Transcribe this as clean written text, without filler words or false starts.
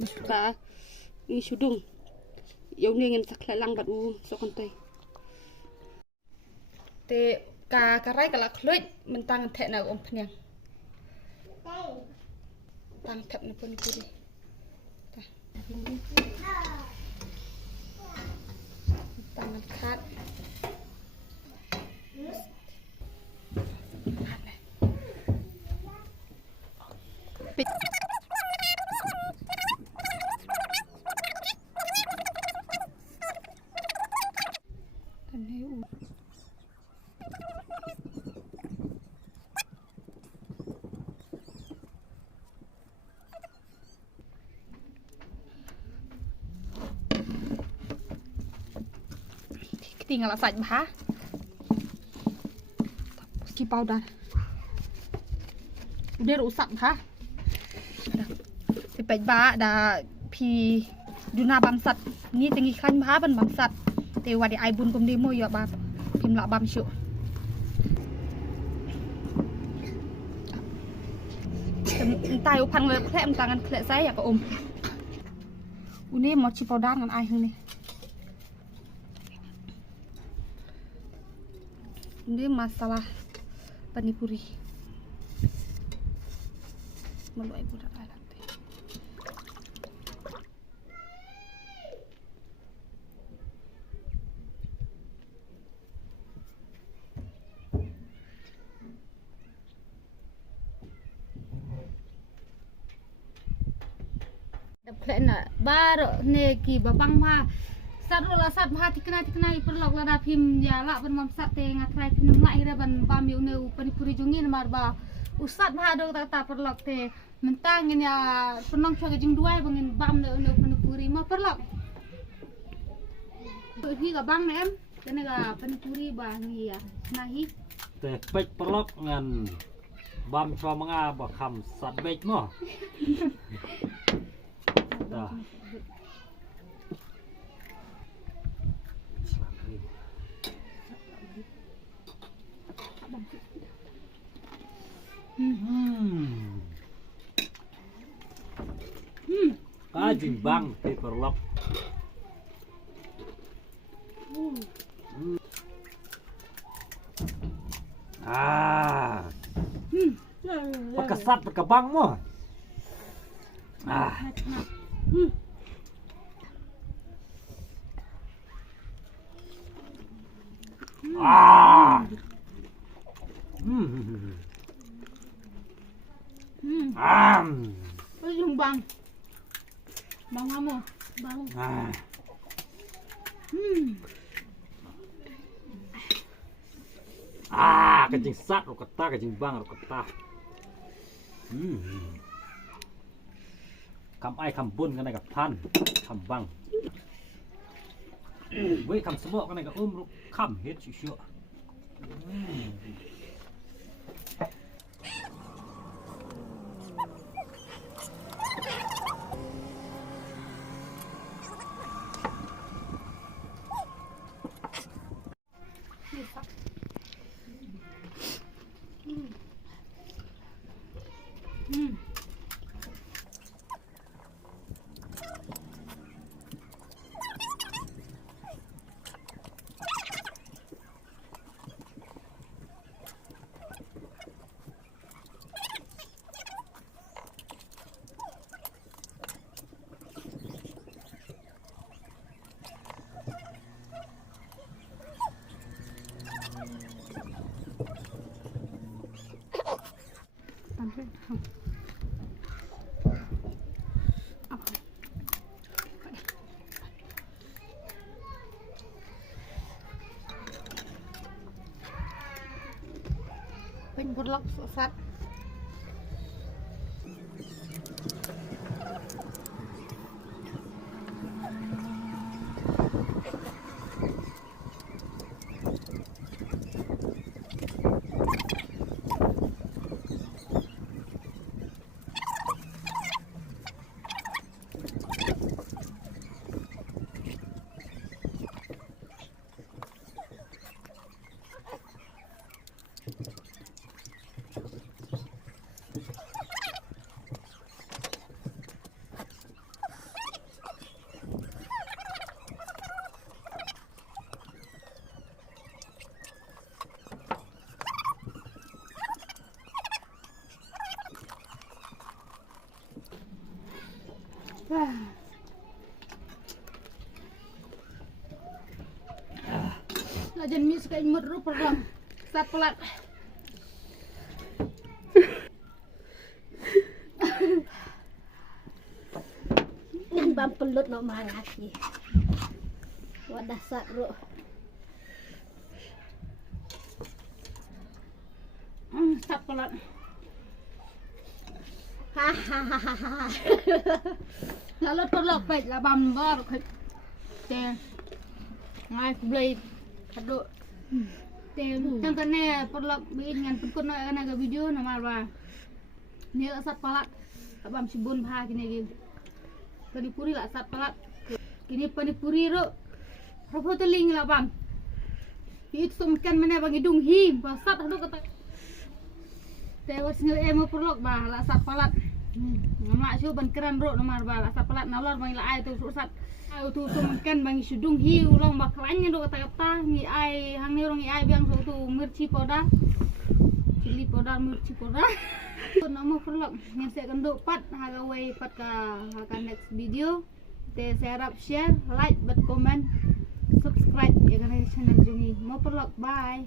Suka ini sudung. Yang ni ngin sak lang bat u so kon tay. Te karai kala khluit mentang the na om phnyang. Tang thap na pun kuri. Ta. Tang khat. Tinggal sạch bá chi powder udah rusak bá si pech bá đã pi duna bam sat ni tinggi khanh bá ban bam sat te wa di ai bun kum di mo yo ba phim lọ bam shu tay u phang le khlem tangan khle sai ya ko ini mau chi powder ngan ai hang ni ini masalah panipuri malu ibu dah ada dapat nak baru neki babang mah sat rola sat bha tikna perlok lada phim ya la ban mam sat te ngatrai phim ngai ra ban bam yu ne panipuri jungin mar ba usat bha do ta perlok te mentang ya penong chwa jing duai bangin bam ne panipuri ma perlok hi ga bang ne em kene ga panipuri ba ni ya nahi te pek perlok ngan bam chwa manga ba kham sat bek mo dah Kajing bang diperlok. Pekesat pekebang mo. Yung bang mo bang Kajing sat ro kata kajing bang ro kata kam ai kam bun kan ga pan kam bang với kam smok kan ga ro kam het shu Pin perlok sat Lajan mis kayak imut ru perang. Sat pelat. Yang bam pelut nak marah lagi. Wadah sat ru. Sat pelat. Hahaha. Lalu perlok baik lah bam bar. Teh. Ngai beli kado. Teh tang kene perlok bin ngan pun nak kena ke video nama ba. Ni sat pelat. Bam sibun pha kini gitu. Panipuri lah sat pelat. Kini panipuri ro. Rapo teling lah bam. Itu sumkan mana bang hidung hi. Basat hadu kata. Tewas nge emo perlok bah lah sat pelat. Ngamak syu ban keran ro nomar ba lah sat pelat nalor bang la ai tu susat. Ai tu sumkan bang sudung hi ulong ba klanya do kata-kata ngi ai hang ni rong ngi ai biang tu mirci powder. Cili powder mirci powder. Nama perlok yang saya kenduk pat hagawai pat ka next video. Te saya harap share, like, comment, subscribe ya kan channel Jungi. Mau perlok bye.